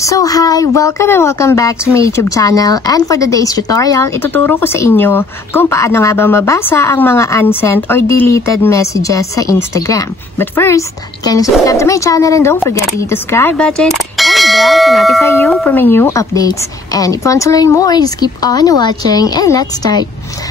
So hi! Welcome and welcome back to my YouTube channel, and for today's tutorial, ituturo ko sa inyo kung paano nga ba mabasa ang mga unsent or deleted messages sa Instagram. But first, can you subscribe to my channel and don't forget to hit the subscribe button and the bell to notify you for my new updates. And if you want to learn more, just keep on watching and let's start.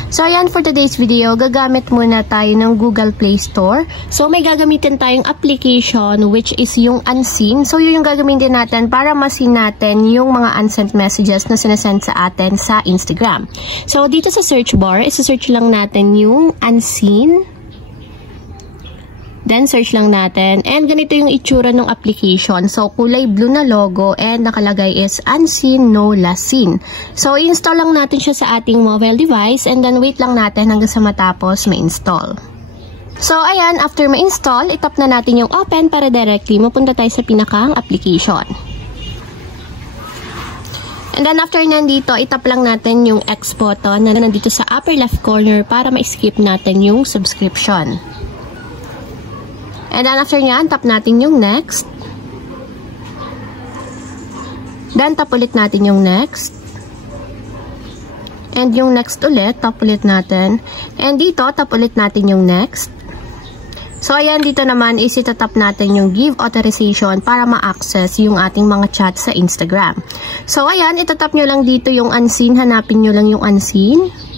So ayan, for today's video, gagamit muna tayo ng Google Play Store. So may gagamitin tayong application which is yung Unseen. So yun yung gagamitin natin para masin natin yung mga unsent messages na sinasend sa atin sa Instagram. So dito sa search bar, isa-search lang natin yung Unseen. Then, search lang natin. And ganito yung itsura ng application. So, kulay blue na logo and nakalagay is Unseen, no last seen. So, install lang natin siya sa ating mobile device and then wait lang natin hanggang sa matapos ma-install. So, ayan, after ma-install, itap na natin yung open para directly mapunta tayo sa pinakang application. And then, after nandito, itap lang natin yung X button na nandito sa upper left corner para ma-skip natin yung subscription. And then after nyan, tap natin yung next. Then tap ulit natin yung next. And yung next ulit, tap ulit natin. And dito, tap ulit natin yung next. So ayan, dito naman is itatap natin yung give authorization para ma-access yung ating mga chat sa Instagram. So ayan, itatap nyo lang dito yung Unseen. Hanapin nyo lang yung Unseen.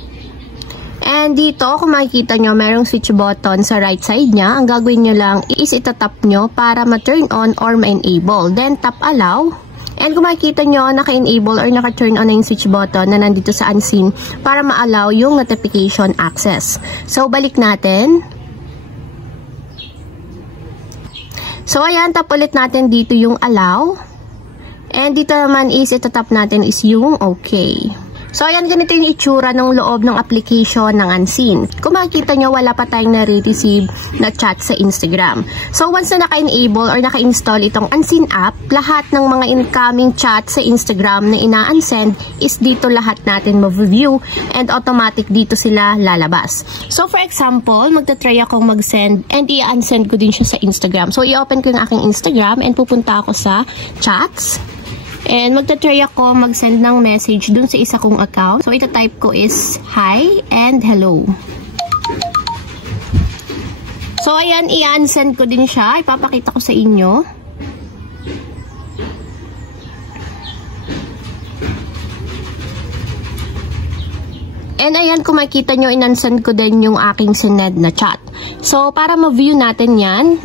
And dito, kung makikita nyo, mayroong switch button sa right side niya. Ang gagawin nyo lang is itatap nyo para ma-turn on or ma-enable. Then, tap allow. And kung makikita nyo, naka-enable or naka-turn on na yung switch button na nandito sa Unseen para ma-allow yung notification access. So, balik natin. So, ayan, tap ulit natin dito yung allow. And dito naman is itatap natin is yung okay. So, ayan, ganito yung itsura ng loob ng application ng Unseen. Kung makikita nyo, wala pa tayong na-receive na chat sa Instagram. So, once na naka-enable or naka-install itong Unseen app, lahat ng mga incoming chat sa Instagram na ina-unsend is dito lahat natin ma-view and automatic dito sila lalabas. So, for example, magta-try akong mag-send and i-unsend ko din siya sa Instagram. So, i-open ko yung aking Instagram and pupunta ako sa chats. And magta-try ako mag-send ng message dun sa isa kong account. So, ita-type ko is hi and hello. So, ayan, i-unsend ko din siya. Ipapakita ko sa inyo. And ayan, kung makikita nyo, in-unsend ko din yung aking sinend na chat. So, para ma-view natin yan,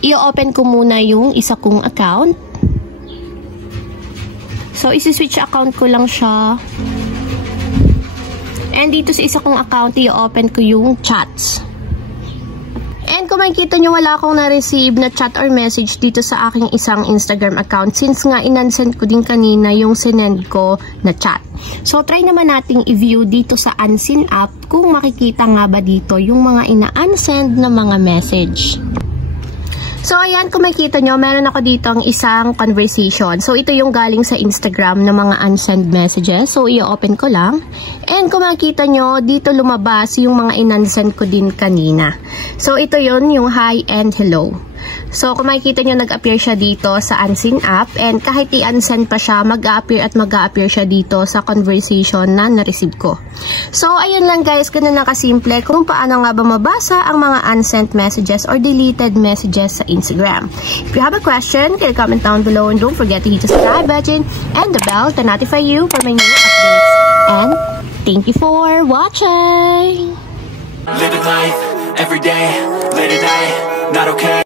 i-open ko muna yung isa kong account. So, isi-switch account ko lang siya. And dito sa isa kong account, i-open ko yung chats. And kung makikita nyo, wala akong na-receive na chat or message dito sa aking isang Instagram account since nga in-unsend ko din kanina yung sinend ko na chat. So, try naman nating i-view dito sa Unseen app kung makikita nga ba dito yung mga ina-unsend na mga message. So, ayan, kung makikita nyo, meron ako dito ang isang conversation. So, ito yung galing sa Instagram na mga unsend messages. So, i-open ko lang. And kung makikita nyo, dito lumabas yung mga in-unsend ko din kanina. So, ito yun, yung hi and hello. So, kung makikita nyo, nag-appear siya dito sa Unseen app. And kahit i-unsend pa siya, mag-a-appear at mag-a-appear siya dito sa conversation na na-receive ko. So, ayun lang guys, ganun lang kasimple kung paano nga ba mabasa ang mga unsent messages or deleted messages sa Instagram. If you have a question, can comment down below and don't forget to hit the subscribe button and the bell to notify you for my new updates. And thank you for watching! Living life, every day, late at night, not okay.